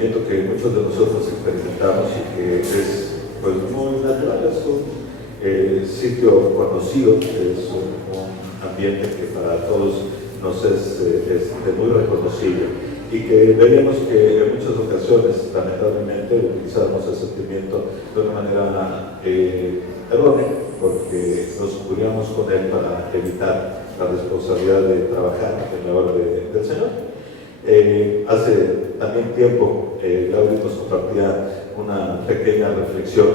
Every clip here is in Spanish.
Que muchos de nosotros experimentamos y que es pues muy natural, es un sitio conocido, es un ambiente que para todos nos es muy reconocible y que veíamos que en muchas ocasiones lamentablemente utilizamos el sentimiento de una manera errónea, porque nos cubríamos con él para evitar la responsabilidad de trabajar en la obra del Señor. Hace también tiempo Gaudí nos compartía una pequeña reflexión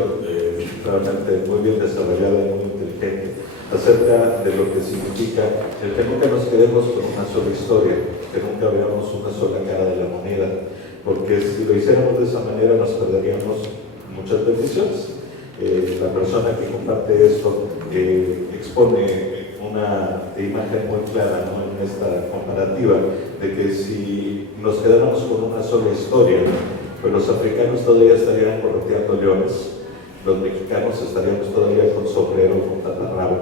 realmente muy bien desarrollada y muy inteligente acerca de lo que significa el que nunca nos quedemos con una sola historia, que nunca veamos una sola cara de la moneda, porque si lo hiciéramos de esa manera nos perderíamos muchas bendiciones. La persona que comparte esto expone una imagen muy clara, ¿no?, en esta comparativa de que si nos quedáramos con una sola historia, pues los africanos todavía estarían correteando leones, los mexicanos estaríamos todavía con sombrero, con taparrabo,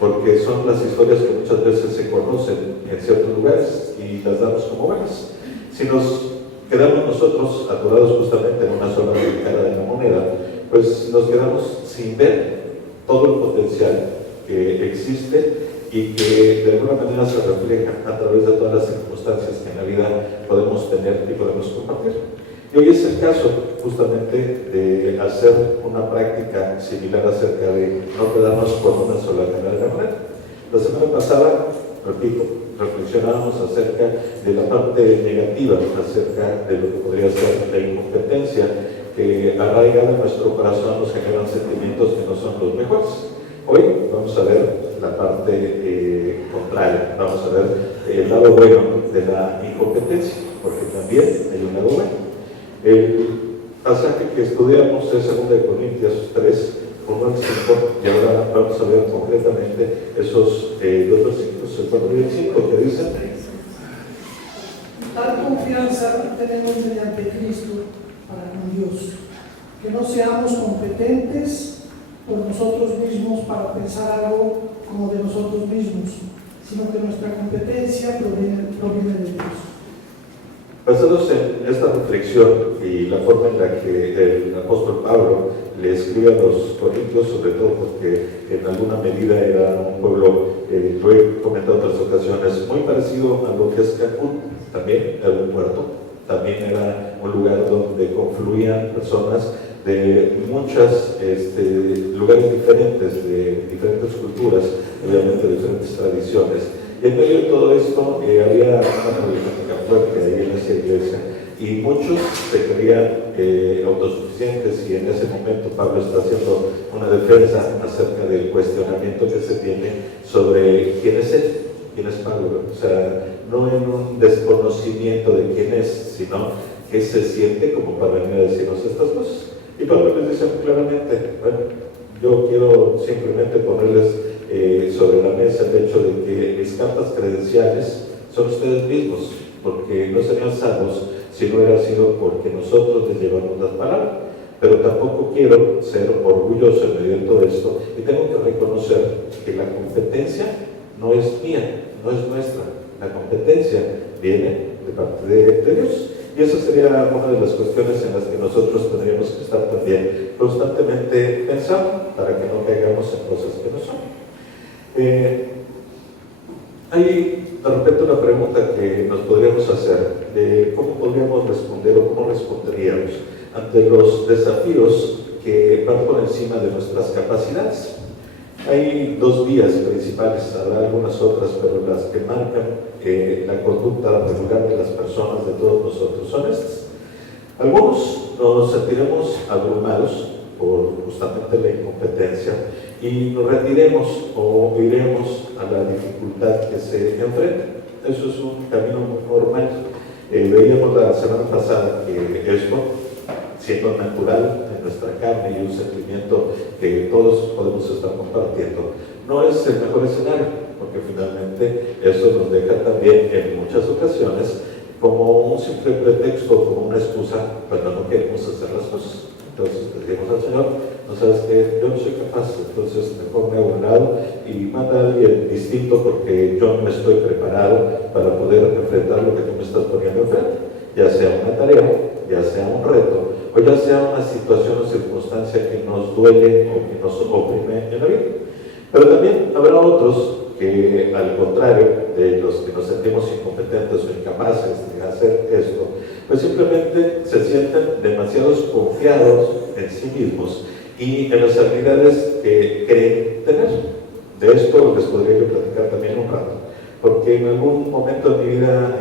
porque son las historias que muchas veces se conocen en ciertos lugares y las damos como buenas. Si nos quedamos nosotros atorados justamente en una sola cara de la moneda, pues nos quedamos sin ver todo el potencial que existe y que de alguna manera se refleja a través de todas las circunstancias que en la vida podemos tener y podemos compartir. Y hoy es el caso justamente de hacer una práctica similar acerca de no quedarnos con una sola cara de la moneda. La semana pasada, repito, reflexionábamos acerca de la parte negativa, acerca de lo que podría ser la incompetencia, que arraigada en nuestro corazón nos generan sentimientos que no son los mejores. Hoy vamos a ver la parte contraria, vamos a ver el lado bueno de la incompetencia, porque también hay un lado bueno. El pasaje que estudiamos es 2 Corintios 3, 1 al 5, y ahora vamos a ver concretamente esos dos versículos, el 4 y el 5, que dicen: Tal confianza tenemos mediante Cristo para con Dios, que no seamos competentes por nosotros mismos para pensar algo como de nosotros mismos, sino que nuestra competencia proviene de Dios. Basados en esta reflexión y la forma en la que el apóstol Pablo le escribe a los corintios, sobre todo porque en alguna medida era un pueblo, lo he comentado en otras ocasiones, muy parecido a lo que es Cancún, también era un puerto, también era un lugar donde confluían personas de muchos lugares diferentes, de diferentes culturas, obviamente de diferentes tradiciones. Y en medio de todo esto había una problemática fuerte ahí en esa iglesia y muchos se creían autosuficientes, y en ese momento Pablo está haciendo una defensa acerca del cuestionamiento que se tiene sobre quién es él, quién es Pablo. O sea, no en un desconocimiento de quién es, sino que se siente como para venir a decirnos estas cosas. Y Pablo les dice claramente: bueno, yo quiero simplemente ponerles sobre la mesa el hecho de que mis cartas credenciales son ustedes mismos, porque no serían salvos si no hubiera sido porque nosotros les llevamos las palabras. Pero tampoco quiero ser orgulloso en medio de todo esto, y tengo que reconocer que la competencia no es mía, no es nuestra. La competencia viene de parte de Dios. Y esa sería una de las cuestiones en las que nosotros tendríamos que estar también constantemente pensando, para que no caigamos en cosas que no son. Hay de repente una pregunta que nos podríamos hacer de cómo podríamos responder o cómo responderíamos ante los desafíos que van por encima de nuestras capacidades. Hay dos vías principales, habrá algunas otras, pero las que marcan la conducta regular de las personas, de todos nosotros, son estas. Algunos nos sentiremos abrumados por justamente la incompetencia y nos retiremos o iremos a la dificultad que se enfrenta. Eso es un camino muy normal. Veíamos la semana pasada que esto, siendo natural en nuestra carne y un sentimiento que todos podemos estar compartiendo, no es el mejor escenario, porque finalmente eso nos deja también en muchas ocasiones como un simple pretexto, como una excusa cuando no queremos hacer las cosas. Entonces le decimos al Señor: no sabes que yo no soy capaz, entonces mejor me hago a un lado y manda a alguien distinto, porque yo no estoy preparado para poder enfrentar lo que tú me estás poniendo enfrente, ya sea una tarea ya sea un reto, o ya sea una situación o circunstancia que nos duele o que nos oprime en la vida. Pero también habrá otros que, al contrario de los que nos sentimos incompetentes o incapaces de hacer esto, pues simplemente se sienten demasiado confiados en sí mismos y en las habilidades que creen tener. De esto les podría yo platicar también un rato, porque en algún momento de mi vida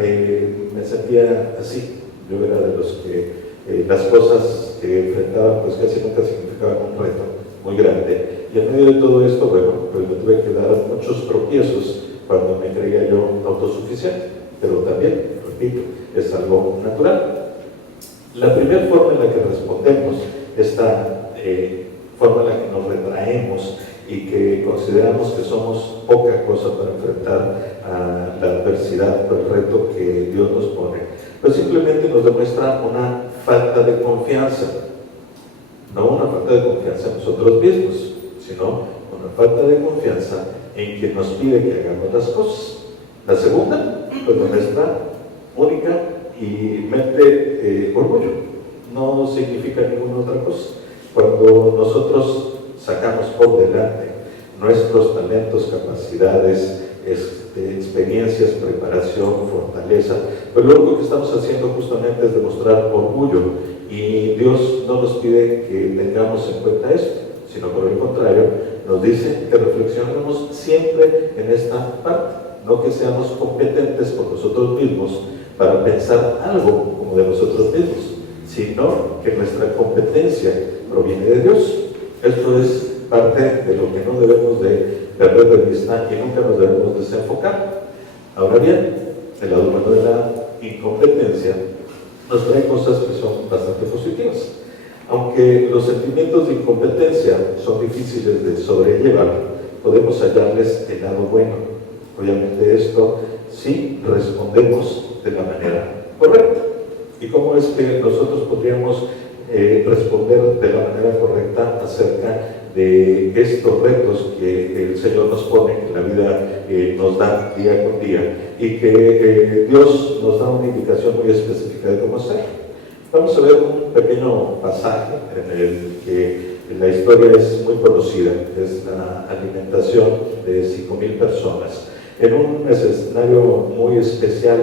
me sentía así. Yo era de los que las cosas que enfrentaba pues casi nunca significaban un reto muy grande. Y en medio de todo esto, bueno, pues me tuve que dar muchos tropiezos cuando me creía yo autosuficiente, pero también, repito, es algo natural. La primera forma en la que respondemos, esta forma en la que nos retraemos y que consideramos que somos poca cosa para enfrentar a la adversidad o el reto que Dios nos pone, pues simplemente nos demuestra una falta de confianza. No una falta de confianza en nosotros mismos, sino una falta de confianza en quien nos pide que hagamos las cosas. La segunda, pues nuestra única y mente orgullo. No significa ninguna otra cosa. Cuando nosotros sacamos por delante nuestros talentos, capacidades, experiencias, preparación, fortaleza, pues lo único que estamos haciendo justamente es demostrar orgullo, y Dios no nos pide que tengamos en cuenta esto, sino por el contrario, nos dice que reflexionemos siempre en esta parte, no que seamos competentes por nosotros mismos para pensar algo como de nosotros mismos, sino que nuestra competencia proviene de Dios. Esto es parte de lo que no debemos de perder de vista y nunca nos debemos desenfocar. Ahora bien, el lado bueno de la incompetencia nos trae cosas que son bastante positivas. Aunque los sentimientos de incompetencia son difíciles de sobrellevar, podemos hallarles el lado bueno. Obviamente esto sí respondemos de la manera correcta. ¿Y cómo es que nosotros podríamos responder de la manera correcta acerca de estos retos que el Señor nos pone, que la vida nos da día con día, y que Dios nos da una indicación muy específica de cómo hacer? Vamos a ver un pequeño pasaje en el que la historia es muy conocida, es la alimentación de 5,000 personas. En un escenario muy especial,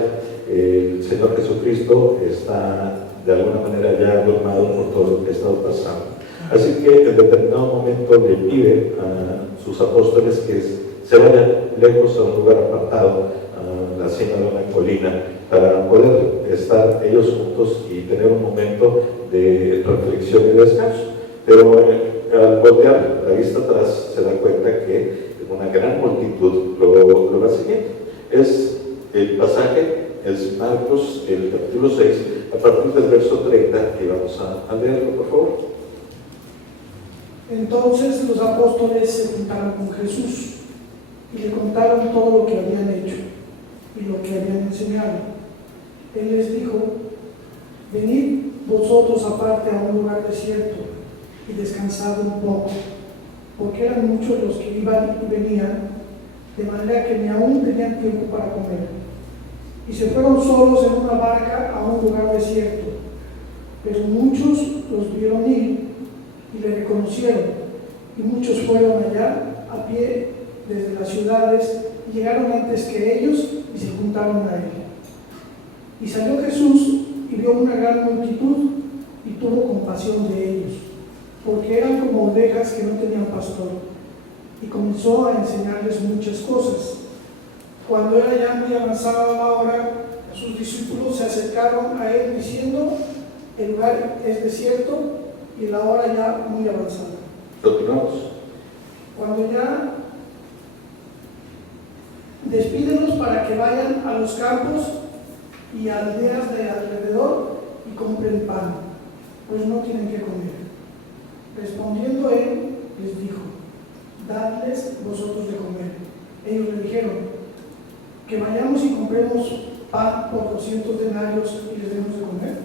el Señor Jesucristo está de alguna manera ya abrumado por todo lo que ha estado pasando. Así que en determinado momento le pide a sus apóstoles que se vayan lejos a un lugar apartado, a la cima de una colina, para poder estar ellos juntos y tener un momento de reflexión y descanso. Pero al voltear la vista atrás se da cuenta que una gran multitud lo va siguiendo. Es el pasaje, es Marcos, el capítulo 6, a partir del verso 30, y vamos a leerlo, por favor. Entonces los apóstoles se juntaron con Jesús y le contaron todo lo que habían hecho y lo que habían enseñado. Él les dijo: venid vosotros aparte a un lugar desierto y descansad un poco, porque eran muchos los que iban y venían, de manera que ni aún tenían tiempo para comer. Y se fueron solos en una barca a un lugar desierto, pero muchos los vieron ir y le reconocieron, y muchos fueron allá a pie desde las ciudades y llegaron antes que ellos y se juntaron a él. Y salió Jesús y vio una gran multitud y tuvo compasión de ellos, porque eran como ovejas que no tenían pastor, y comenzó a enseñarles muchas cosas. Cuando era ya muy avanzada la hora, sus discípulos se acercaron a él diciendo: el lugar es desierto y la hora ya muy avanzada. Continuamos. Cuando ya despídelos para que vayan a los campos y aldeas de alrededor y compren pan, pues no tienen que comer. Respondiendo él, les dijo: dadles vosotros de comer. Ellos le dijeron: que vayamos y compremos pan por 200 denarios y les demos de comer.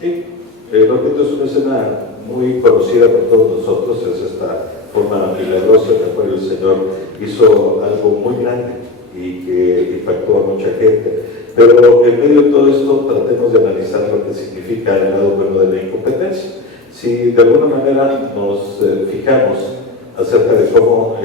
Sí, repito, es una escena muy conocida por todos nosotros. Es esta forma milagrosa en la cual el Señor hizo algo muy grande. y que impactó a mucha gente. Pero en medio de todo esto tratemos de analizar lo que significa el lado bueno de la incompetencia. Si de alguna manera nos fijamos acerca de cómo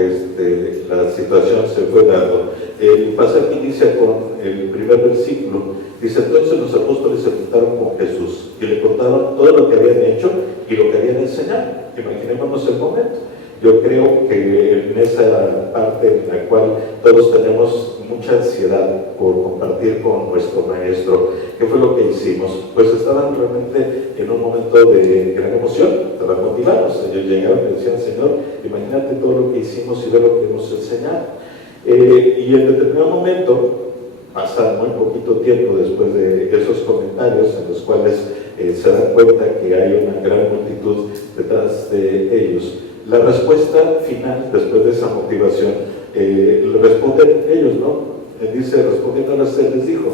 la situación se fue dando, el pasaje inicia con el primer versículo. Dice: entonces los apóstoles se juntaron con Jesús y le contaron todo lo que habían hecho y lo que habían enseñado. Imaginémonos el momento. Yo creo que en esa parte en la cual todos tenemos mucha ansiedad por compartir con nuestro maestro qué fue lo que hicimos, pues estaban realmente en un momento de gran emoción, estaban motivados. Ellos llegaron y decían: Señor, imagínate todo lo que hicimos y ve lo que hemos enseñado. Y en determinado momento, pasa muy poquito tiempo después de esos comentarios en los cuales se dan cuenta que hay una gran multitud detrás de ellos. La respuesta final, después de esa motivación, le responden ellos, ¿no? Dice: respondiéndoles, les dijo: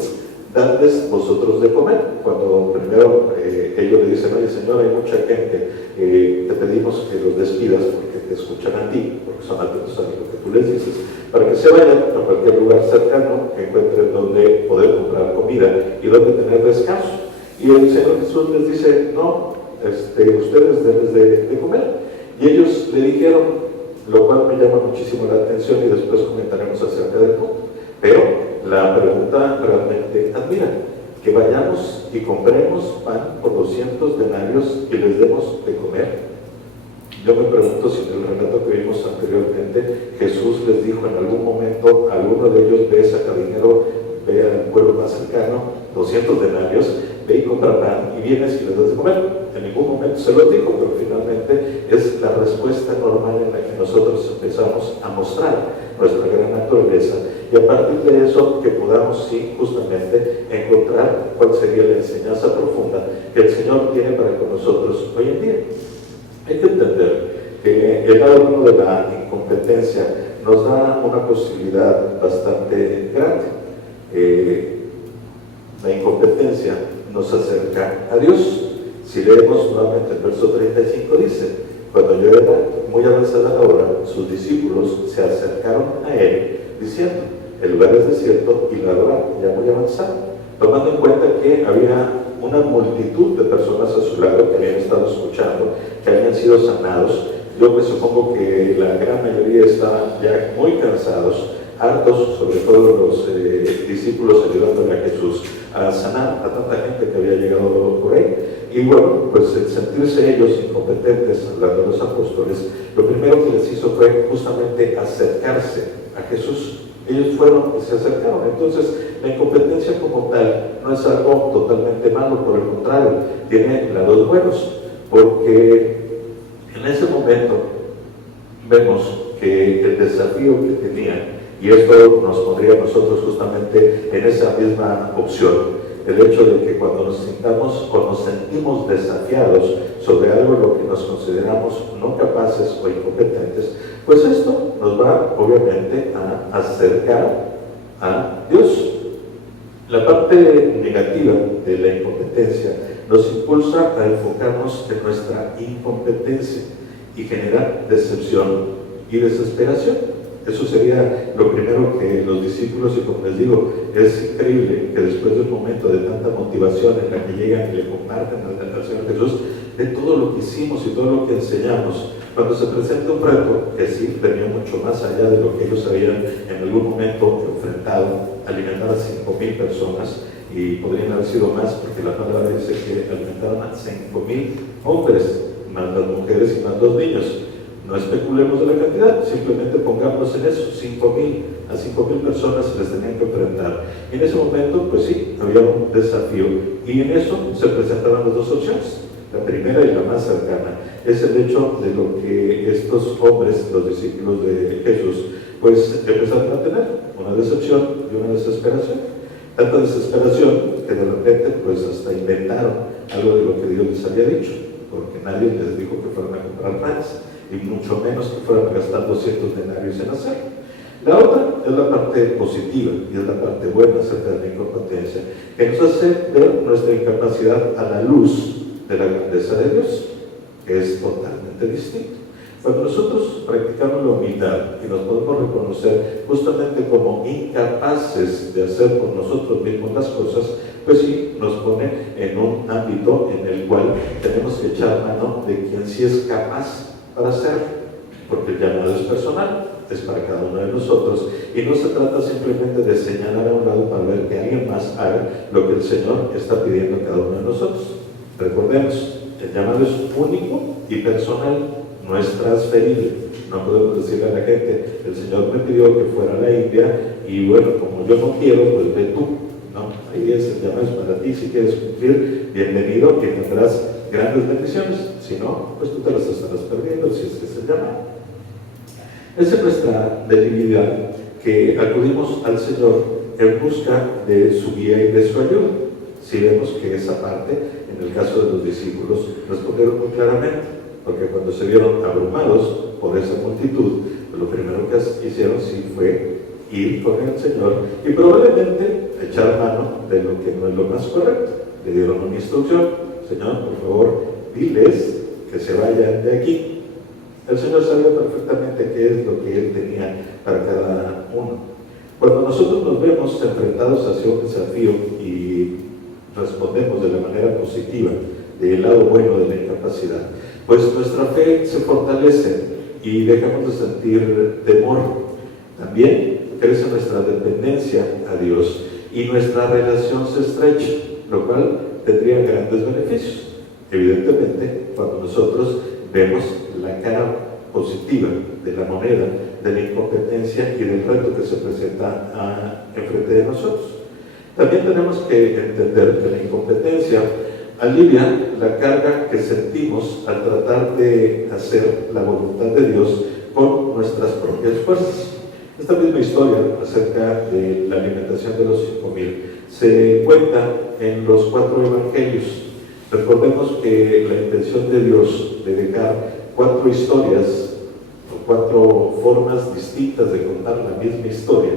dadles vosotros de comer. Cuando primero ellos le dicen: oye, Señor, hay mucha gente, te pedimos que los despidas porque te escuchan a ti, porque son atentos a lo que tú les dices, para que se vayan a cualquier lugar cercano, que encuentren donde poder comprar comida y donde tener descanso. Y el Señor Jesús les dice: no, ustedes denles de comer. Y ellos le dijeron, lo cual me llama muchísimo la atención y después comentaremos acerca del punto. Pero la pregunta realmente admira: que vayamos y compremos pan por 200 denarios y les demos de comer. Yo me pregunto si en el relato que vimos anteriormente Jesús les dijo en algún momento a alguno de ellos: ve, saca dinero, ve al pueblo más cercano, 200 denarios, ve y compra pan y vienes y les das de comer. En ningún momento se lo dijo, pero finalmente es la respuesta normal en la que nosotros empezamos a mostrar nuestra gran naturaleza, y a partir de eso que podamos, sí, justamente encontrar cuál sería la enseñanza profunda que el Señor tiene para con nosotros hoy en día. Hay que entender que el lado uno de la incompetencia nos da una posibilidad bastante grande. La incompetencia nos acerca a Dios. Si leemos nuevamente el verso 35, dice: cuando ya era muy avanzada la hora, sus discípulos se acercaron a él diciendo: el lugar es desierto y la hora ya muy avanzada. Tomando en cuenta que había una multitud de personas a su lado que habían estado escuchando, que habían sido sanados. Yo me supongo que la gran mayoría estaban ya muy cansados, hartos, sobre todo los discípulos ayudándole a Jesús a sanar a tanta gente que había llegado por ahí. Y bueno, pues el sentirse ellos incompetentes, hablando de los apóstoles, lo primero que les hizo fue justamente acercarse a Jesús. Ellos fueron y se acercaron. Entonces, la incompetencia como tal no es algo totalmente malo, por el contrario, tiene lados buenos, porque en ese momento vemos que el desafío que tenían, y esto nos pondría a nosotros justamente en esa misma opción, el hecho de que cuando nos sintamos o nos sentimos desafiados sobre algo en lo que nos consideramos no capaces o incompetentes, pues esto nos va obviamente a acercar a Dios. La parte negativa de la incompetencia nos impulsa a enfocarnos en nuestra incompetencia y generar decepción y desesperación. Eso sería lo primero que los discípulos, y como les digo, es increíble que después de un momento de tanta motivación en la que llegan y le comparten al Señor Jesús de todo lo que hicimos y todo lo que enseñamos, cuando se presenta un reto que sí venía mucho más allá de lo que ellos habían en algún momento enfrentado, alimentar a 5,000 personas, y podrían haber sido más porque la palabra dice que alimentaron a 5,000 hombres, más las mujeres y más los niños. No especulemos de la cantidad, simplemente pongámonos en eso: 5,000 a 5,000 personas se les tenían que enfrentar. Y en ese momento, pues sí, había un desafío, y en eso se presentaban las dos opciones. La primera y la más cercana es el hecho de lo que estos hombres, los discípulos de Jesús, pues empezaron a tener: una decepción y una desesperación. Tanta desesperación que de repente pues hasta inventaron algo de lo que Dios les había dicho, porque nadie les dijo que fueran a comprar panes, y mucho menos que fueran a gastar 200 denarios en hacerlo. La otra es la parte positiva, y es la parte buena acerca de la incompetencia, que nos hace ver nuestra incapacidad a la luz de la grandeza de Dios, que es totalmente distinto. Cuando nosotros practicamos la humildad y nos podemos reconocer justamente como incapaces de hacer por nosotros mismos las cosas, pues sí, nos pone en un ámbito en el cual tenemos que echar mano de quien sí es capaz para hacerlo, porque el llamado es personal, es para cada uno de nosotros, y no se trata simplemente de señalar a un lado para ver que alguien más haga lo que el Señor está pidiendo a cada uno de nosotros. Recordemos, el llamado es único y personal, no es transferible. No podemos decirle a la gente, el Señor me pidió que fuera a la India y bueno, como yo no quiero, pues ve tú. No, ahí es el llamado es para ti. Si quieres cumplir, bienvenido, que tendrás grandes bendiciones. Si no, pues tú te las estarás perdiendo, si es que es el llamado. Esa es nuestra debilidad, que acudimos al Señor en busca de su guía y de su ayuda. Si vemos que esa parte, en el caso de los discípulos, respondieron muy claramente, porque cuando se vieron abrumados por esa multitud, lo primero que hicieron sí fue ir con el Señor y probablemente echar mano de lo que no es lo más correcto. Le dieron una instrucción: Señor, por favor, diles que se vayan de aquí. El Señor sabía perfectamente qué es lo que Él tenía para cada uno. Cuando nosotros nos vemos enfrentados hacia un desafío y respondemos de la manera positiva, del lado bueno de la incapacidad, pues nuestra fe se fortalece y dejamos de sentir temor. También crece nuestra dependencia a Dios y nuestra relación se estrecha, lo cual tendría grandes beneficios. Evidentemente, cuando nosotros vemos la cara positiva de la moneda, de la incompetencia y del reto que se presenta enfrente de nosotros. También tenemos que entender que la incompetencia alivia la carga que sentimos al tratar de hacer la voluntad de Dios con nuestras propias fuerzas. Esta misma historia acerca de la alimentación de los 5,000 se cuenta en los 4 evangelios. Recordemos que la intención de Dios de dejar 4 historias o 4 formas distintas de contar la misma historia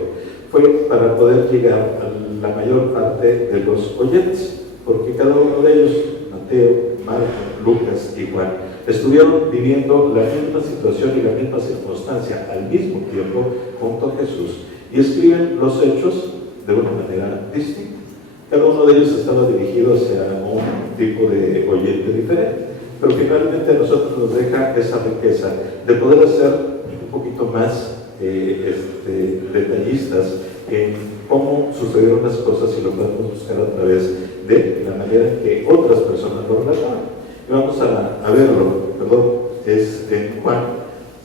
fue para poder llegar a la mayor parte de los oyentes, porque cada uno de ellos, Mateo, Marcos, Lucas y Juan, estuvieron viviendo la misma situación y la misma circunstancia al mismo tiempo junto a Jesús y escriben los hechos de una manera distinta. Cada uno de ellos estaba dirigido hacia un tipo de oyente diferente, pero finalmente a nosotros nos deja esa riqueza de poder ser un poquito más detallistas en cómo sucedieron las cosas y lo podemos buscar a través de la manera en que otras personas lo relataron. Y vamos a verlo, es en Juan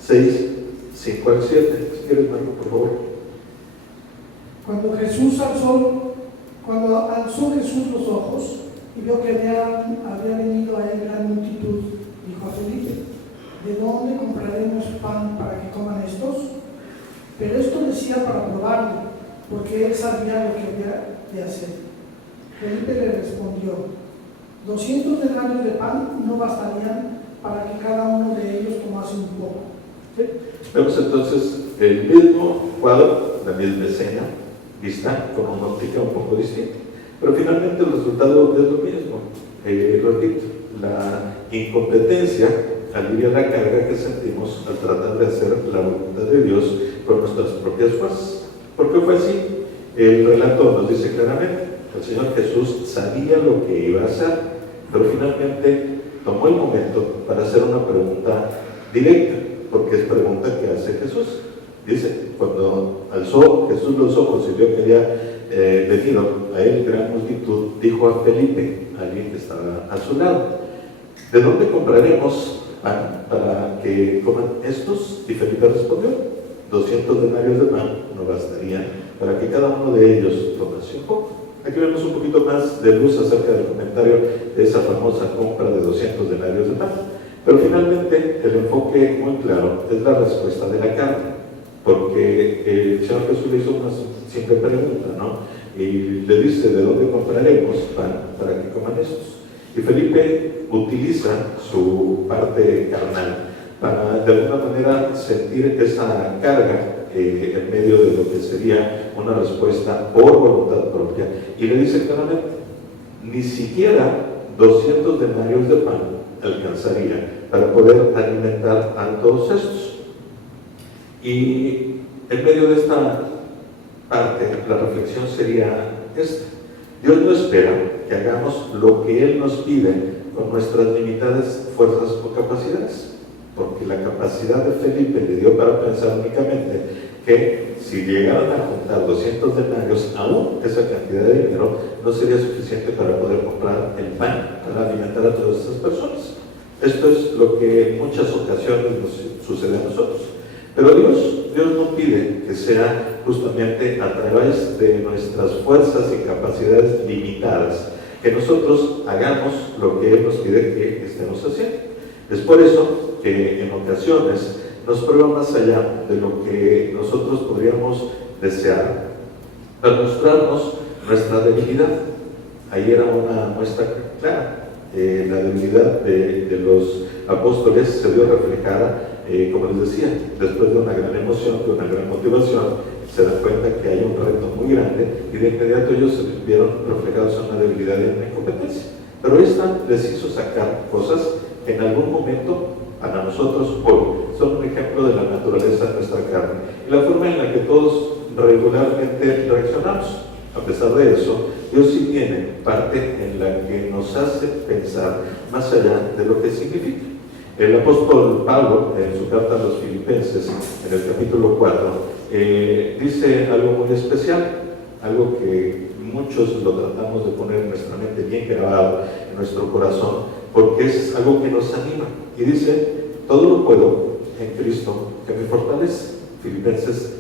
6, 5 al 7. Si quieres, Marco, por favor. Cuando alzó Jesús los ojos y vio que había venido a él gran multitud, dijo a Felipe: ¿de dónde compraremos pan para que coman estos? Pero esto decía para probarlo, porque él sabía lo que había de hacer. Felipe le respondió: 200 denarios de pan no bastarían para que cada uno de ellos tomase un poco. ¿Sí? Vemos entonces el mismo cuadro, la misma escena, vista con una óptica un poco distinta, pero finalmente el resultado es lo mismo. Repito, la incompetencia alivia la carga que sentimos al tratar de hacer la voluntad de Dios con nuestras propias fuerzas. ¿Por qué fue así? El relato nos dice claramente: el Señor Jesús sabía lo que iba a hacer, pero finalmente tomó el momento para hacer una pregunta directa, porque es pregunta que hace Jesús. Dice, cuando alzó Jesús los ojos y vio que había venido a él gran multitud, dijo a Felipe, alguien que estaba a su lado: ¿de dónde compraremos pan para que coman estos? Y Felipe respondió: 200 denarios de pan no bastarían para que cada uno de ellos tomase un poco. Aquí vemos un poquito más de luz acerca del comentario de esa famosa compra de 200 denarios de pan. Pero finalmente el enfoque muy claro es la respuesta de la carne, porque el Señor Jesús le hizo una simple pregunta, ¿no? Y le dice: ¿de dónde compraremos pan para que coman estos? Y Felipe utiliza su parte carnal para de alguna manera sentir esa carga en medio de lo que sería una respuesta por voluntad propia, y le dice claramente: ni siquiera 200 denarios de pan alcanzaría para poder alimentar a todos estos. Y en medio de esta parte, la reflexión sería esta: Dios no espera que hagamos lo que Él nos pide con nuestras limitadas fuerzas o capacidades, porque la capacidad de Felipe le dio para pensar únicamente que si llegaran a juntar 200 denarios, aún esa cantidad de dinero no sería suficiente para poder comprar el pan para alimentar a todas estas personas. Esto es lo que en muchas ocasiones nos sucede a nosotros. Pero Dios no pide que sea justamente a través de nuestras fuerzas y capacidades limitadas que nosotros hagamos lo que Él nos pide que estemos haciendo. Es por eso que en ocasiones nos prueba más allá de lo que nosotros podríamos desear para mostrarnos nuestra debilidad. Ahí era una muestra clara. La debilidad de los apóstoles se vio reflejada, como les decía, después de una gran emoción, de una gran motivación, se dan cuenta que hay un reto muy grande y de inmediato ellos se vieron reflejados en una debilidad y en una incompetencia. Pero esta les hizo sacar cosas que en algún momento para nosotros hoy son un ejemplo de la naturaleza de nuestra carne y la forma en la que todos regularmente reaccionamos. A pesar de eso, Dios sí tiene parte en la que nos hace pensar más allá de lo que significa. El apóstol Pablo, en su carta a los Filipenses, en el capítulo 4, dice algo muy especial, algo que muchos lo tratamos de poner en nuestra mente bien grabado, en nuestro corazón, porque es algo que nos anima. Y dice: todo lo puedo en Cristo que me fortalece. Filipenses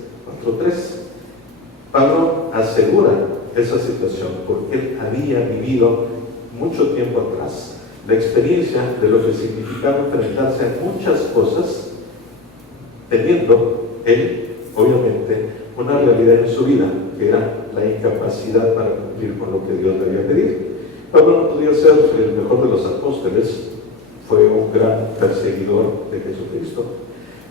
4:3. Pablo asegura esa situación porque él había vivido mucho tiempo atrás la experiencia de lo que significaba enfrentarse a muchas cosas, teniendo él, obviamente, una realidad en su vida que era la incapacidad para cumplir con lo que Dios le había pedido. Pablo no podía ser el mejor de los apóstoles, fue un gran perseguidor de Jesucristo.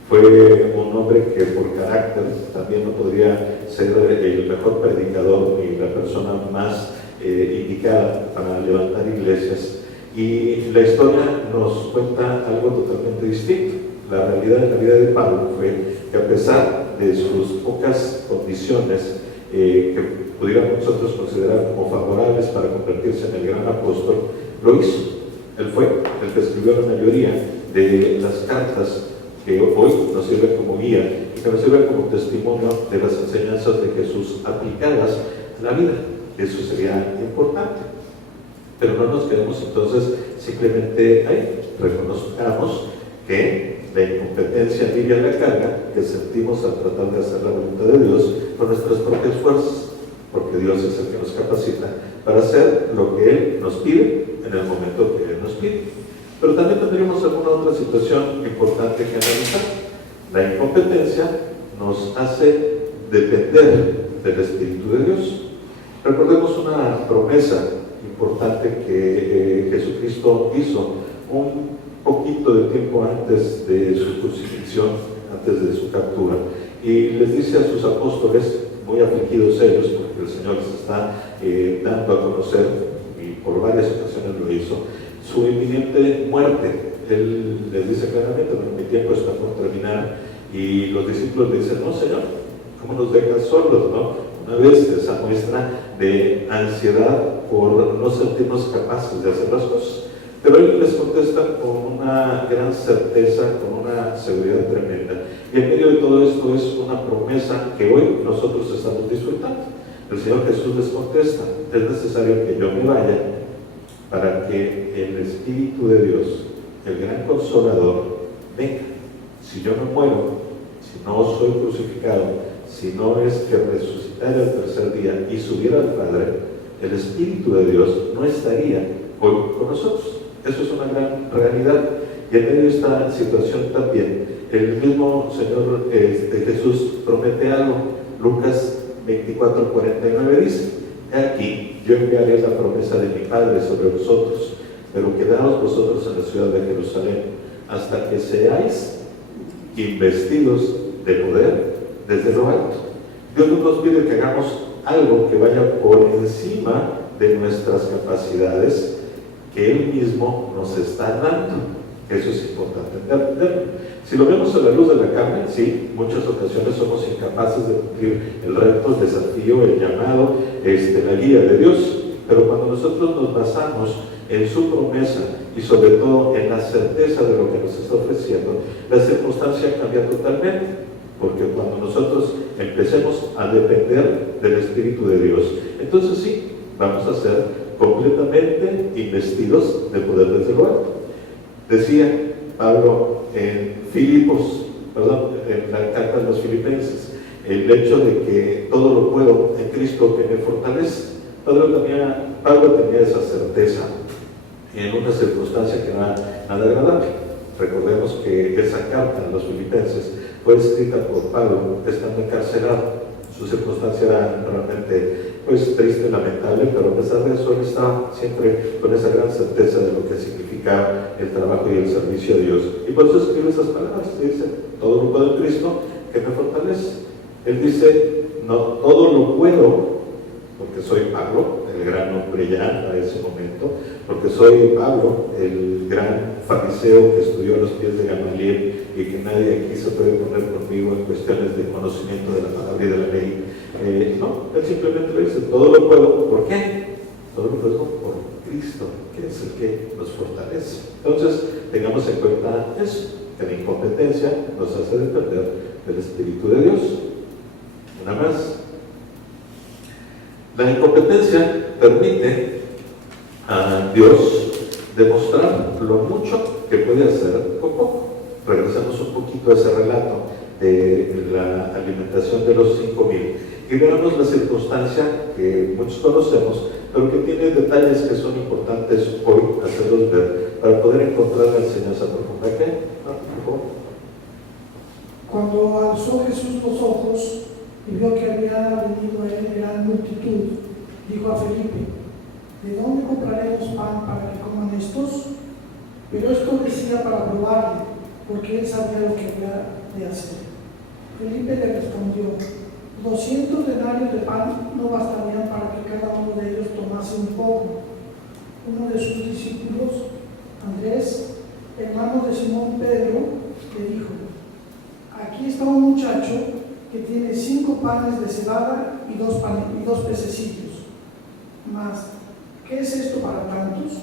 Fue un hombre que por carácter también no podría ser el mejor predicador ni la persona más indicada para levantar iglesias. Y la historia nos cuenta algo totalmente distinto. La realidad de la vida de Pablo fue que a pesar de sus pocas condiciones que pudiéramos nosotros considerar como favorables para convertirse en el gran apóstol, lo hizo. Él fue el que escribió la mayoría de las cartas que hoy nos sirven como guía y que nos sirven como testimonio de las enseñanzas de Jesús aplicadas a la vida. Eso sería importante. Pero no nos quedemos entonces simplemente ahí. Reconozcamos que la incompetencia alivia la carga que sentimos al tratar de hacer la voluntad de Dios con nuestras propias fuerzas, porque Dios es el que nos capacita para hacer lo que Él nos pide en el momento que Él nos pide. Pero también tendríamos alguna otra situación importante que analizar. La incompetencia nos hace depender del Espíritu de Dios. Recordemos una promesa importante que Jesucristo hizo un poquito de tiempo antes de su crucifixión, antes de su captura, y les dice a sus apóstoles, muy afligidos ellos, porque el Señor les está dando a conocer, y por varias ocasiones lo hizo, su inminente muerte. Él les dice claramente: bueno, mi tiempo está por terminar, y los discípulos le dicen: no, Señor, ¿cómo nos dejas solos? ¿No? Una vez esa muestra de ansiedad por no sentirnos capaces de hacer las cosas. Pero Él les contesta con una gran certeza, con una seguridad tremenda. Y en medio de todo esto es una promesa que hoy nosotros estamos disfrutando. El Señor Jesús les contesta: es necesario que yo me vaya para que el Espíritu de Dios, el gran Consolador, venga. Si yo me muero, si no soy crucificado, si no es que resucitara el tercer día y subiera al Padre, el Espíritu de Dios no estaría hoy con nosotros. Eso es una gran realidad. Y en medio de esta situación también, el mismo Señor Jesús promete algo. Lucas 24:49 dice: he aquí, yo enviaré la promesa de mi Padre sobre vosotros, pero quedaos vosotros en la ciudad de Jerusalén, hasta que seáis investidos de poder desde lo alto. Dios no nos pide que hagamos algo que vaya por encima de nuestras capacidades, que Él mismo nos está dando. Eso es importante entenderlo. Si lo vemos a la luz de la carne, sí, muchas ocasiones somos incapaces de cumplir el reto, el desafío, el llamado, la guía de Dios. Pero cuando nosotros nos basamos en su promesa y sobre todo en la certeza de lo que nos está ofreciendo, la circunstancia cambia totalmente. Porque cuando nosotros empecemos a depender del Espíritu de Dios, entonces sí, vamos a ser completamente investidos de poder desde luego. Decía Pablo en la carta a los Filipenses, el hecho de que todo lo puedo en Cristo que me fortalece. Pablo tenía esa certeza en una circunstancia que no era nada agradable. Recordemos que esa carta a los Filipenses fue escrita por Pablo estando encarcelado. Su circunstancia era realmente triste, lamentable, pero a pesar de eso él estaba siempre con esa gran certeza de lo que significaba el trabajo y el servicio a Dios. Y por eso escribe esas palabras, dice, todo lo puedo en Cristo que me fortalece. Él dice, no, todo lo puedo porque soy Pablo, el gran hombre ya a ese momento, porque soy Pablo, el gran fariseo que estudió a los pies de Gamaliel y que nadie aquí se puede poner conmigo en cuestiones de conocimiento de la palabra y de la ley. No, él simplemente le dice, todo lo puedo, ¿por qué? Todo lo puedo por Cristo, que es el que nos fortalece. Entonces, tengamos en cuenta eso, que la incompetencia nos hace depender del Espíritu de Dios. Una más. La incompetencia permite a Dios demostrar lo mucho que puede hacer con poco. Regresemos un poquito a ese relato de la alimentación de los 5,000 y veamos la circunstancia que muchos conocemos, pero que tiene detalles que son importantes hoy hacerlos ver para poder encontrar la enseñanza profunda. ¿Qué? Cuando alzó Jesús los ojos y vio que había venido a él gran multitud, dijo a Felipe, ¿de dónde compraremos pan para que coman estos? Pero esto decía para probarle, porque él sabía lo que había de hacer. Felipe le respondió, 200 denarios de pan no bastarían para que cada uno de ellos tomase un poco. Uno de sus discípulos, Andrés, hermano de Simón Pedro, le dijo, aquí está un muchacho que tiene 5 panes de cebada y 2 pececillos. Mas, ¿qué es esto para tantos?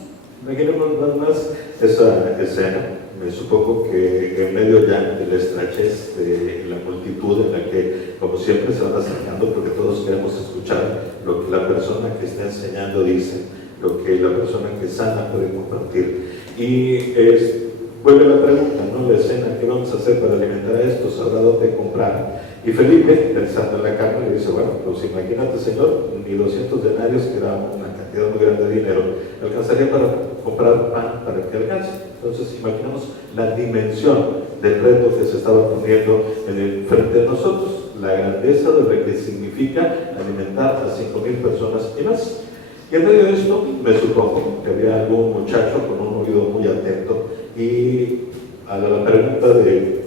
Imaginemos nada más esa escena. Me supongo que en medio ya de la estrechez de la multitud en la que, como siempre, se van acercando, porque todos queremos escuchar lo que la persona que está enseñando dice, lo que la persona que sana puede compartir. Y vuelve la pregunta, ¿no? La escena, ¿qué vamos a hacer para alimentar a estos? ¿Habrá dónde comprar? Y Felipe, pensando en la carne, le dice, bueno, pues imagínate, Señor, ni 200 denarios, que era una cantidad muy grande de dinero, alcanzaría para comprar pan para que alcance. Entonces, imaginamos la dimensión del reto que se estaba poniendo frente a nosotros, la grandeza de lo que significa alimentar a 5,000 personas y más. Y en medio de esto, me supongo que había algún muchacho con un oído muy atento y a la pregunta de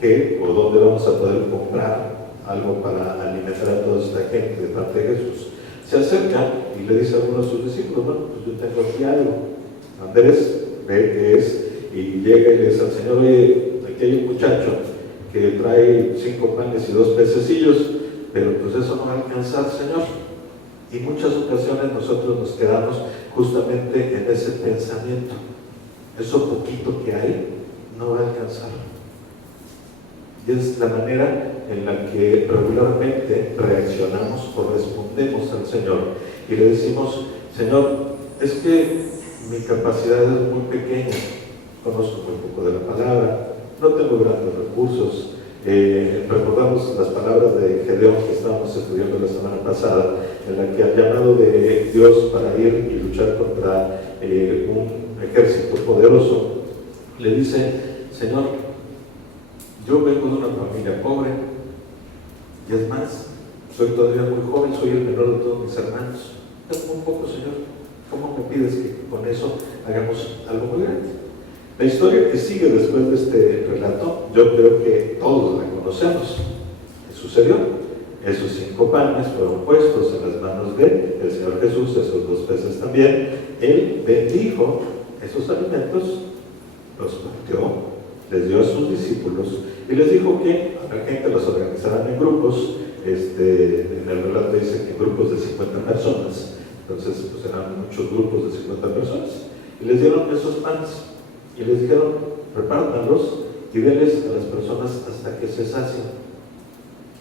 qué o dónde vamos a poder comprar algo para alimentar a toda esta gente de parte de Jesús, se acerca y le dice a uno de sus discípulos, bueno, pues yo tengo aquí algo. Andrés ve qué es y llega y le dice al Señor, oye, aquí hay un muchacho que trae 5 panes y 2 pececillos, pero pues eso no va a alcanzar, Señor. Y muchas ocasiones nosotros nos quedamos justamente en ese pensamiento, eso poquito que hay no va a alcanzar. Y es la manera en la que regularmente reaccionamos o respondemos al Señor y le decimos, Señor, es que mi capacidad es muy pequeña, conozco muy poco de la palabra, no tengo grandes recursos. Recordamos las palabras de Gedeón que estábamos estudiando la semana pasada, en la que al llamado de Dios para ir y luchar contra un ejército poderoso, le dice, Señor, yo vengo de una familia pobre, y es más, soy todavía muy joven, soy el menor de todos mis hermanos. Tengo un poco, Señor, ¿cómo me pides que con eso hagamos algo muy grande? La historia que sigue después de este relato, yo creo que todos la conocemos. ¿Qué sucedió? Esos 5 panes fueron puestos en las manos del Señor Jesús, esos 2 peces también, Él bendijo esos alimentos, los partió, les dio a sus discípulos y les dijo que a la gente los organizaran en grupos. En el relato dice que en grupos de 50 personas, entonces pues eran muchos grupos de 50 personas, y les dieron esos panes y les dijeron: repártanlos y denles a las personas hasta que se sacien.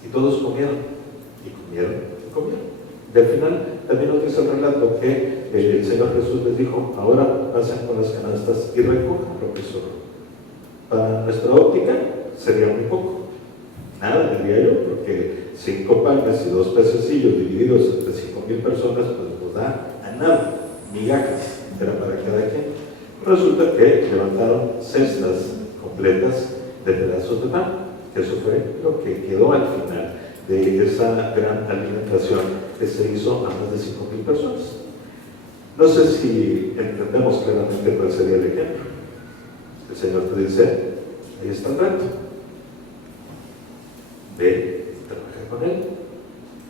Y todos comieron, y comieron, y comieron. Y al final también nos dice el relato que el Señor Jesús les dijo: ahora pasen con las canastas y recojan lo que sobró. Para nuestra óptica sería muy poco, nada diría yo, porque 5 panes y 2 pececillos divididos entre 5,000 personas, pues nos da a nada, migajas, era para cada quien. Resulta que levantaron cestas completas de pedazos de pan, que eso fue lo que quedó al final de esa gran alimentación que se hizo a más de 5,000 personas. No sé si entendemos claramente cuál sería el ejemplo. El Señor te dice: ahí está el reto, ve, trabaja con Él,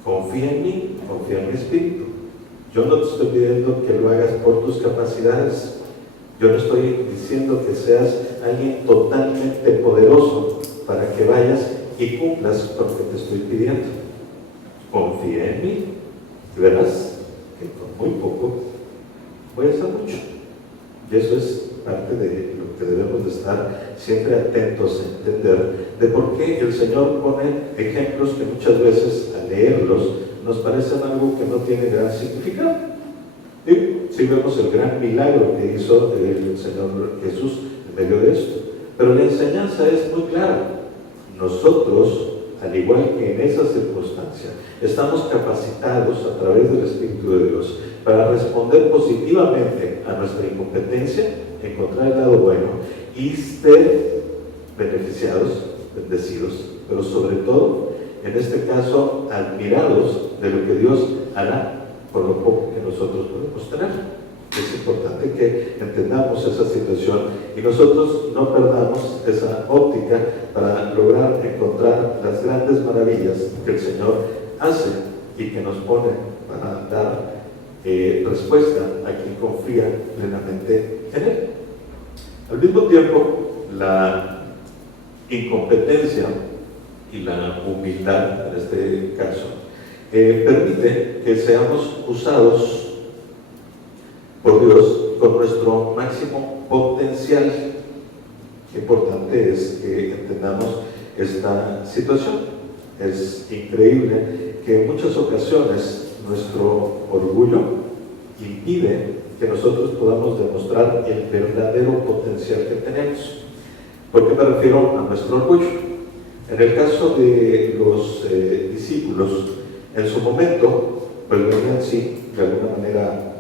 confía en mí, confía en mi espíritu. Yo no te estoy pidiendo que lo hagas por tus capacidades, yo no estoy diciendo que seas alguien totalmente poderoso para que vayas y cumplas lo que te estoy pidiendo. Confía en mí y verás que con muy poco voy a hacer mucho. Y eso es parte de lo que debemos de estar siempre atentos a entender, de por qué el Señor pone ejemplos que muchas veces al leerlos nos parecen algo que no tiene gran significado. Y sí vemos el gran milagro que hizo el Señor Jesús en medio de esto, pero la enseñanza es muy clara. Nosotros, al igual que en esa circunstancia, estamos capacitados a través del Espíritu de Dios para responder positivamente a nuestra incompetencia, encontrar el lado bueno y ser beneficiados, bendecidos, pero sobre todo, en este caso, admirados de lo que Dios hará por lo poco que nosotros podemos tener. Es importante que entendamos esa situación y nosotros no perdamos esa óptica para lograr encontrar las grandes maravillas que el Señor hace y que nos pone para dar respuesta a quien confía plenamente en Él. Al mismo tiempo, la incompetencia y la humildad, en este caso, permite que seamos usados por Dios con nuestro máximo potencial. Qué importante es que entendamos esta situación. Es increíble que en muchas ocasiones nuestro orgullo impide que nosotros podamos demostrar el verdadero potencial que tenemos. ¿Por qué me refiero a nuestro orgullo? En el caso de los discípulos, en su momento, pues venían sí, de alguna manera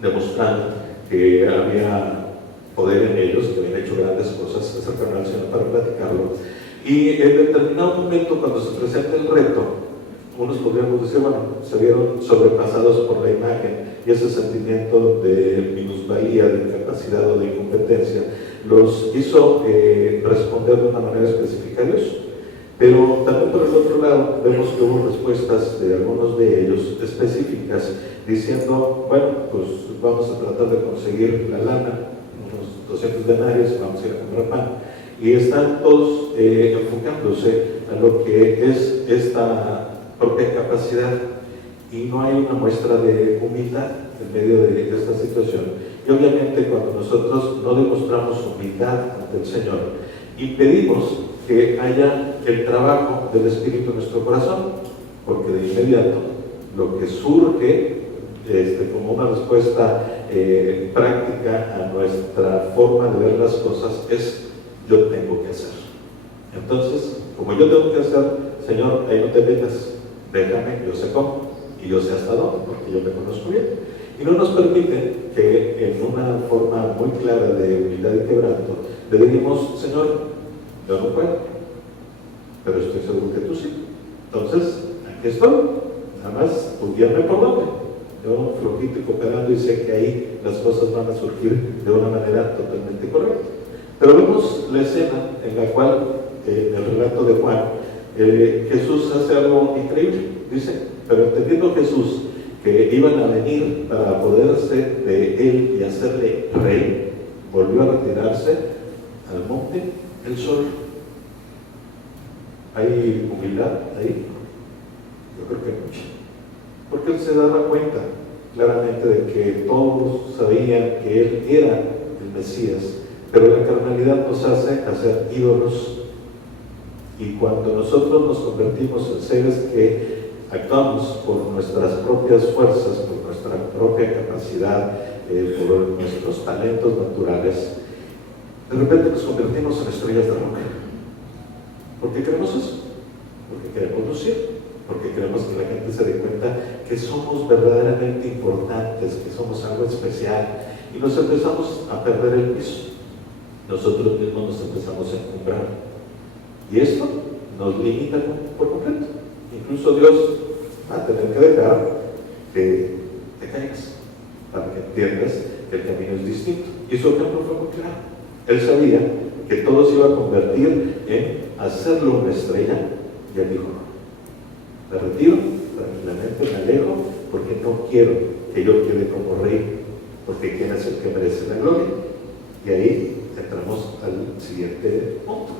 demostrando que había poder en ellos, que habían hecho grandes cosas, se acercaron al Señor para platicarlo. Y en determinado momento, cuando se presenta el reto, unos podríamos decir, bueno, se vieron sobrepasados por la imagen y ese sentimiento de minusvalía, de incapacidad o de incompetencia los hizo responder de una manera específica a Dios. Pero también por el otro lado vemos que hubo respuestas de algunos de ellos específicas diciendo, bueno, pues vamos a tratar de conseguir la lana, unos 200 denarios, vamos a ir a comprar pan. Y están todos enfocándose a lo que es esta propia capacidad y no hay una muestra de humildad en medio de esta situación. Y obviamente cuando nosotros no demostramos humildad ante el Señor, impedimos que haya el trabajo del Espíritu en nuestro corazón, porque de inmediato lo que surge como una respuesta práctica a nuestra forma de ver las cosas es: yo tengo que hacer. Entonces, como yo tengo que hacer, Señor, ahí no te metas, déjame, yo sé cómo y yo sé hasta dónde, porque yo me conozco bien. Y no nos permite que en una forma muy clara de humildad y quebranto le digamos: Señor, yo no puedo, pero estoy seguro que tú sí. Entonces, aquí estoy, nada más tú guíame por dónde. Yo flojito y cooperando y sé que ahí las cosas van a surgir de una manera totalmente correcta. Pero vemos la escena en la cual, en el relato de Juan, Jesús hace algo increíble. Dice: pero entendiendo Jesús que iban a venir para apoderarse de él y hacerle rey, volvió a retirarse al monte él solo. ¿Hay humildad ahí? Yo creo que mucha. Porque él se daba cuenta claramente de que todos sabían que él era el Mesías, pero la carnalidad nos hace hacer ídolos. Y cuando nosotros nos convertimos en seres que actuamos por nuestras propias fuerzas, por nuestra propia capacidad, por nuestros talentos naturales, de repente nos convertimos en estrellas de rock. ¿Por qué queremos eso? Porque queremos lucir, porque queremos que la gente se dé cuenta que somos verdaderamente importantes, que somos algo especial, y nos empezamos a perder el piso. Nosotros mismos nos empezamos a encumbrar, y esto nos limita por completo. Incluso Dios va a tener que dejar que te caigas para que entiendas que el camino es distinto. Y su ejemplo fue muy claro. Él sabía que todo se iba a convertir en hacerlo una estrella, y él dijo: no, me retiro tranquilamente, me alejo, porque no quiero que yo quede como rey, porque quién es el que merece la gloria. Y ahí entramos al siguiente punto.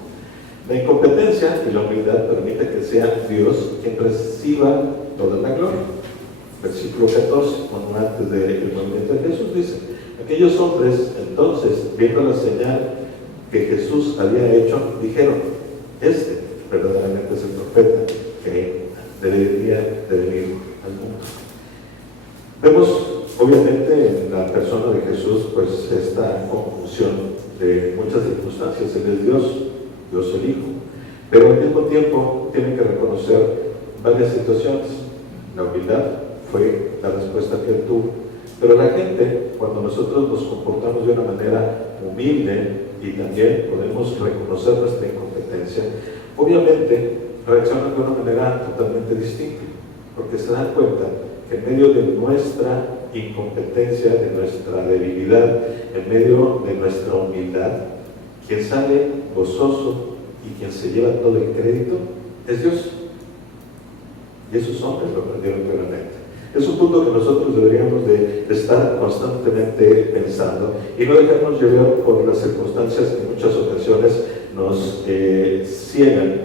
La incompetencia y la humildad permite que sea Dios quien reciba toda la gloria. Versículo 14, cuando antes del movimiento de Jesús, dice: aquellos hombres entonces, viendo la señal que Jesús había hecho, dijeron: este verdaderamente es el profeta que debería de venir al mundo. Vemos obviamente en la persona de Jesús pues esta conjunción de muchas circunstancias. Él es Dios, Dios el Hijo, pero al mismo tiempo tiene que reconocer varias situaciones. La humildad fue la respuesta que él tuvo, pero la gente, cuando nosotros nos comportamos de una manera humilde y también podemos reconocer nuestra incompetencia, obviamente reaccionan de una manera totalmente distinta, porque se dan cuenta que en medio de nuestra incompetencia, de nuestra debilidad, en medio de nuestra humildad, quien sale gozoso y quien se lleva todo el crédito es Dios. Y esos hombres lo aprendieron claramente. Es un punto que nosotros deberíamos de estar constantemente pensando y no dejarnos llevar por las circunstancias que en muchas ocasiones nos cegan,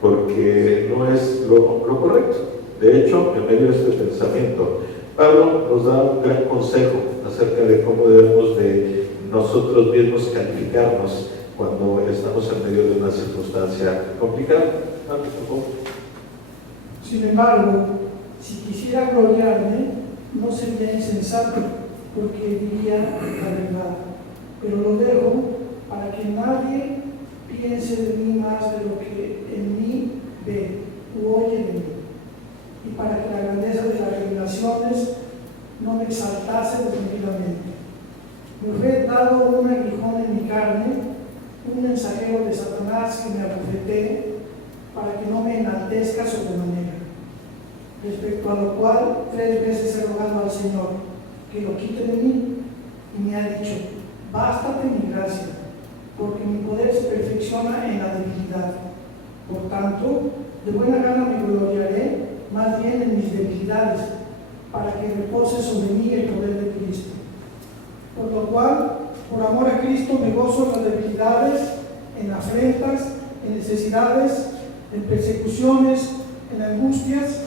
porque no es lo correcto. De hecho, en medio de este pensamiento, Pablo nos da un gran consejo acerca de cómo debemos de nosotros mismos calificarnos cuando estamos en medio de una circunstancia complicada. Pablo, por favor. Sin embargo, si quisiera gloriarme, no sería insensato, porque diría la verdad. Pero lo dejo para que nadie piense de mí más de lo que en mí ve u oye de mí, y para que la grandeza de las revelaciones no me exaltase desmedidamente. Me fue dado un aguijón en mi carne, un mensajero de Satanás que me abofetee, para que no me enaltezca sobremanera. Respecto a lo cual 3 veces he rogado al Señor que lo quite de mí, y me ha dicho: bástate mi gracia, porque mi poder se perfecciona en la debilidad. Por tanto, de buena gana me gloriaré más bien en mis debilidades, para que repose sobre mí el poder de Cristo. Por lo cual, por amor a Cristo, me gozo en las debilidades, en afrentas, en necesidades, en persecuciones, en angustias,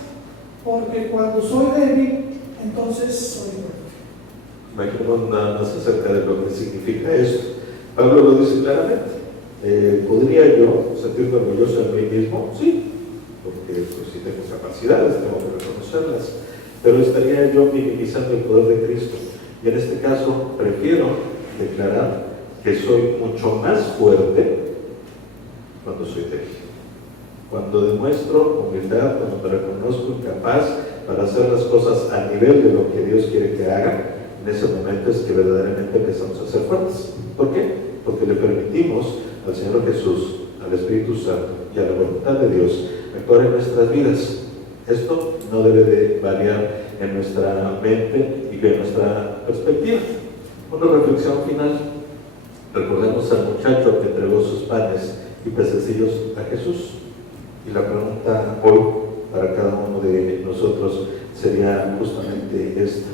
porque cuando soy débil, entonces soy fuerte. Imaginemos nada más acerca de lo que significa esto. Pablo lo dice claramente. ¿Podría yo sentirme orgulloso de mí mismo? Sí, porque pues, sí tengo capacidades, tengo que reconocerlas, pero estaría yo minimizando el poder de Cristo. Y en este caso prefiero declarar que soy mucho más fuerte cuando soy débil. Cuando demuestro humildad, cuando me reconozco incapaz para hacer las cosas a nivel de lo que Dios quiere que haga, en ese momento es que verdaderamente empezamos a ser fuertes. ¿Por qué? Porque le permitimos al Señor Jesús, al Espíritu Santo y a la voluntad de Dios actuar en nuestras vidas. Esto no debe de variar en nuestra mente y en nuestra perspectiva. Una reflexión final. Recordemos al muchacho que entregó sus panes y pececillos a Jesús. Y la pregunta hoy para cada uno de nosotros sería justamente esta.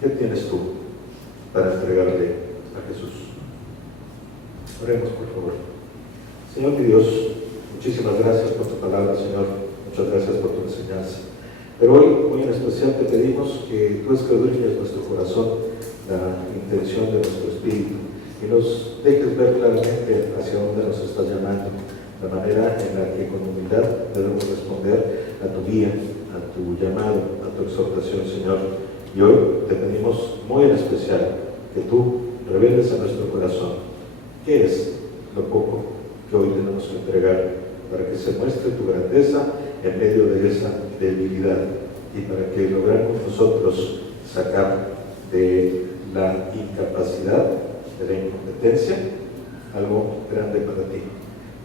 ¿Qué tienes tú para entregarle a Jesús? Oremos, por favor. Señor mi Dios, muchísimas gracias por tu palabra, Señor. Muchas gracias por tu enseñanza. Pero hoy, muy en especial, te pedimos que tú escudriñes nuestro corazón, la intención de nuestro espíritu, y nos dejes ver claramente hacia dónde nos estás llamando, la manera en la que con humildad debemos responder a tu guía, a tu llamado, a tu exhortación, Señor. Y hoy te pedimos muy en especial que tú reveles a nuestro corazón qué es lo poco que hoy tenemos que entregar para que se muestre tu grandeza en medio de esa debilidad y para que logremos nosotros sacar de la incapacidad, de la incompetencia, algo grande para ti.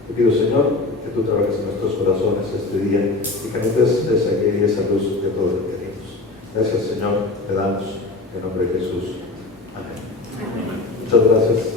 Te pido, Señor, que tú trabajes en nuestros corazones este día y que nos des esa guía y esa luz que todos requerimos. Gracias, Señor, te damos en nombre de Jesús. Amén. Muchas gracias.